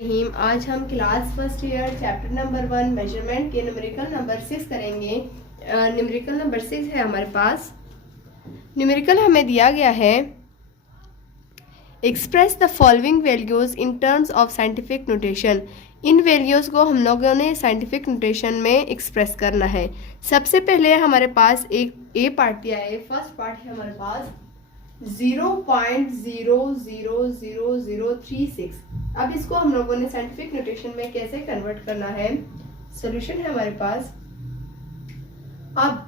आज हम class first year chapter number 1 measurement के न्यूमेरिकल नंबर 6 करेंगे। न्यूमेरिकल नंबर 6 है हमारे पास। न्यूमेरिकल हमें दिया गया है, express the following values in terms of scientific notation. In values को हम लोगों ने साइंटिफिक नोटेशन में एक्सप्रेस करना है। सबसे पहले हमारे पास एक ए पार्ट दिया है। फर्स्ट पार्ट है हमारे पास 0.0000036। अब इसको हम लोगों ने साइंटिफिक नोटेशन में कैसे कन्वर्ट करना है, सॉल्यूशन है हमारे पास। अब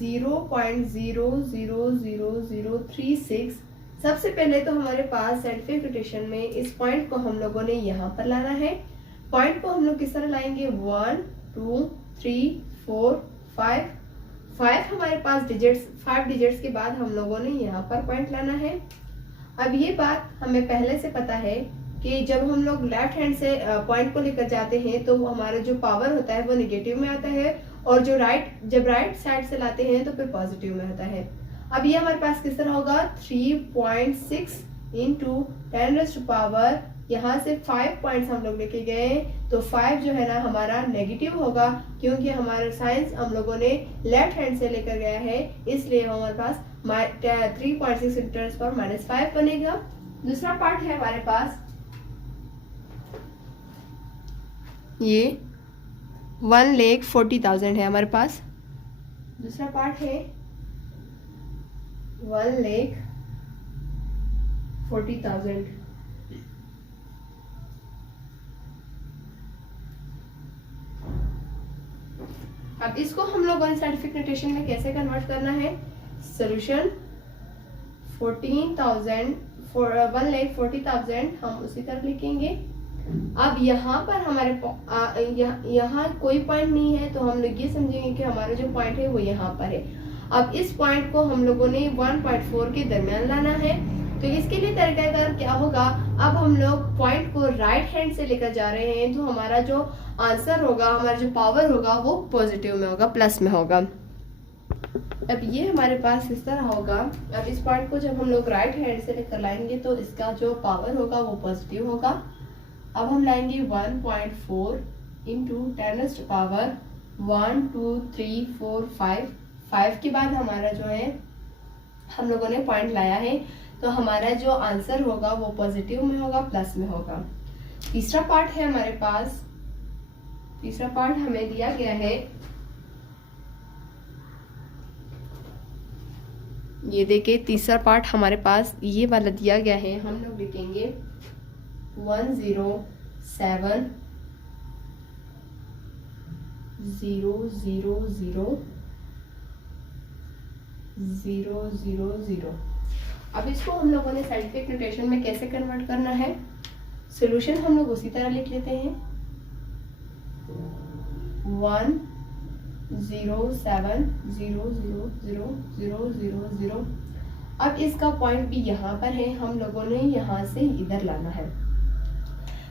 0.0000036 सबसे पहले तो हमारे पास साइंटिफिक नोटेशन में इस पॉइंट को हम लोगों ने यहाँ पर लाना है। पॉइंट को हम लोग किस तरह लाएंगे, 1 2 3 4 5 हमारे पास डिजिट्स, 5 डिजिट्स के बाद हम लोगों ने यहाँ पर पॉइंट लाना है। अब ये बात हमें पहले से पता है कि जब हम लोग लेफ्ट हैंड से पॉइंट को लेकर जाते हैं तो हमारा जो पावर होता है वो नेगेटिव में आता है, और जब राइट साइड से लाते हैं तो फिर पॉजिटिव में होता है। अब ये हमारे पास किस तरह होगा, 3.6 इंटू 10⁻⁴। यहाँ से 5 पॉइंट्स हम लोग लेके गए तो 5 जो है ना हमारा नेगेटिव होगा, क्योंकि हमारा साइंस हम लोगों ने लेफ्ट हैंड से लेकर गया है, इसलिए हमारे पास 3.6 इंटू 10⁻⁵ बनेगा। दूसरा पार्ट है हमारे पास, ये 1,40,000 है हमारे पास। दूसरा पार्ट है 1,40,000। अब इसको हम लोगों ने साइंटिफिक नोटेशन में कैसे कन्वर्ट करना है, सॉल्यूशन 1,40,000 हम उसी तरह लिखेंगे। अब यहाँ पर हमारे यहाँ कोई पॉइंट नहीं है तो हम लोग ये समझेंगे कि हमारा जो पॉइंट है वो यहाँ पर है। अब इस पॉइंट को हम लोगों ने 1.4 के दरमियान लाना है। तो इसके लिए तरीकाकार क्या होगा, अब हम लोग पॉइंट को राइट हैंड से लेकर जा रहे हैं तो हमारा जो आंसर होगा, हमारा जो पावर होगा वो पॉजिटिव में होगा, प्लस में होगा। अब ये हमारे पास इस तरह होगा। अब इस पॉइंट को जब हम लोग राइट हैंड से लेकर लाएंगे तो इसका जो पावर होगा वो पॉजिटिव होगा। अब हम लाएंगे 1.4 इंटू 10⁻⁴ 1 2 3 4 5 के बाद हमारा जो है हम लोगों ने पॉइंट लाया है तो हमारा जो आंसर होगा वो पॉजिटिव में होगा, प्लस में होगा। तीसरा पार्ट है हमारे पास, तीसरा पार्ट हमें दिया गया है, ये देखिए तीसरा पार्ट हमारे पास ये वाला दिया गया है। हम लोग लिखेंगे 107,000,000। अब इसको हम लोगों ने साइंटिफिक नोटेशन में कैसे कन्वर्ट करना है, सॉल्यूशन हम लोग उसी तरह लिख लेते हैं, 107,000,000। अब इसका पॉइंट भी यहाँ पर है, हम लोगों ने यहाँ से इधर लाना है।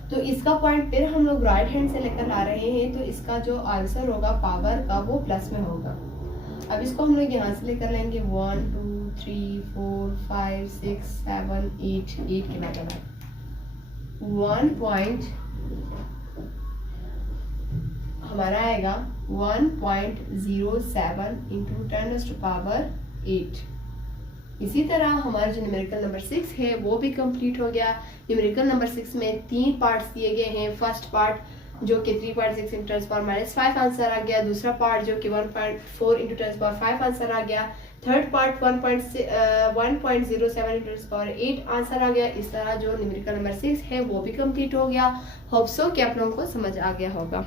तो इसका पॉइंट फिर हम लोग राइट हैंड से लेकर ला रहे हैं तो इसका जो आंसर होगा पावर का वो प्लस में होगा। अब इसको हम लोग यहाँ से लेकर लेंगे 1 2 3 4 5 6 7 8 के बाद 1 पॉइंट हमारा आएगा 1.07 इंटू 10⁻⁸। इसी तरह हमारा जो न्यूमेरिकल नंबर 6 है वो भी कंप्लीट हो गया। न्यूमेरिकल नंबर 6 में 3 पार्ट्स दिए गए हैं। फर्स्ट पार्ट जो कि 3.6 इंटू 10⁻⁵ आंसर आ गया। दूसरा पार्ट जो कि 1.4 इंटू 10⁵ आंसर आ गया। थर्ड पार्ट 1.07 इंटू 10⁸ आंसर आ गया। इस तरह जो न्यूमेरिकल नंबर 6 है वो भी कंप्लीट हो गया। होप सो कि आप लोगों को समझ आ गया होगा।